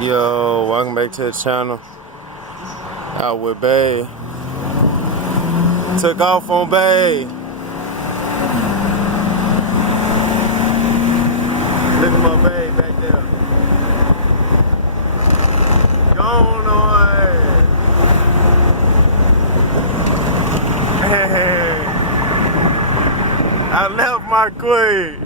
Yo, welcome back to the channel. Out with Bay. Took off on Bay. Look at my Bay back there. Gone on. Hey, I left my queen.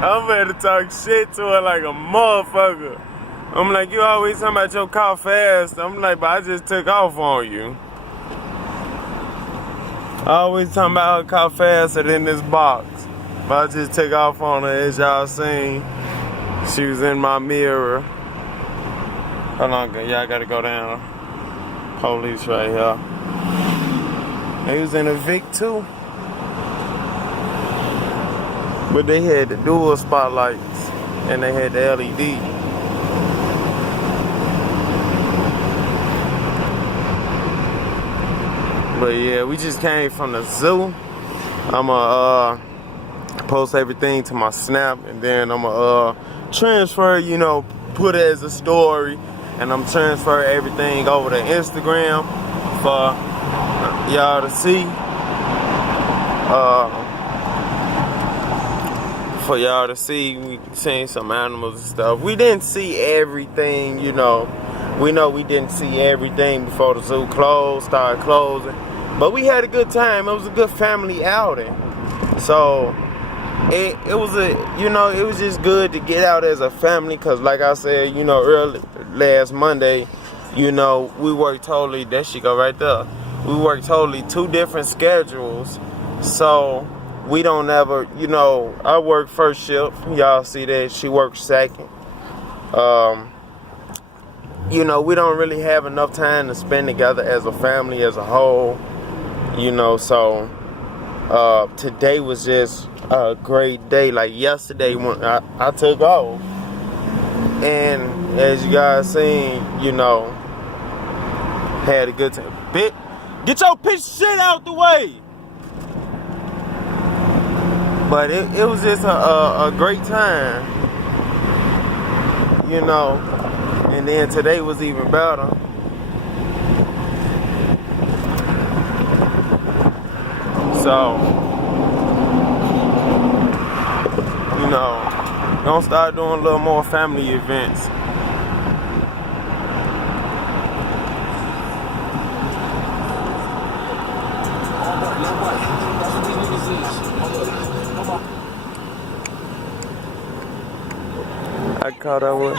I'm ready to talk shit to her like a motherfucker. I'm like, you always talking about your car fast. I'm like, but I just took off on you. I always talking about her car faster than this box. But I just took off on her, as y'all seen. She was in my mirror. Hold on, y'all gotta go down. Police right here. They was in a Vic too. But they had the dual spotlights and they had the LED. But yeah, we just came from the zoo. I'ma post everything to my Snap, and then I'ma transfer, you know, put it as a story, and I'm transferring everything over to Instagram for y'all to see. For y'all to see. We seen some animals and stuff. We didn't see everything, you know. We know we didn't see everything before the zoo started closing. But we had a good time. It was a good family outing. So it was it was just good to get out as a family, because like I said, you know, early last Monday, you know, we worked totally, that shit go right there. We worked totally 2 different schedules. So we don't ever, you know, I work first shift. Y'all see that. She works second. You know, we don't really have enough time to spend together as a family, as a whole. You know, so today was just a great day. Like yesterday when I took off. And as you guys seen, you know, had a good time. Bitch, get your bitch shit out the way. But it was just a great time, you know, and then today was even better. So, you know, gonna start doing a little more family events. I caught up with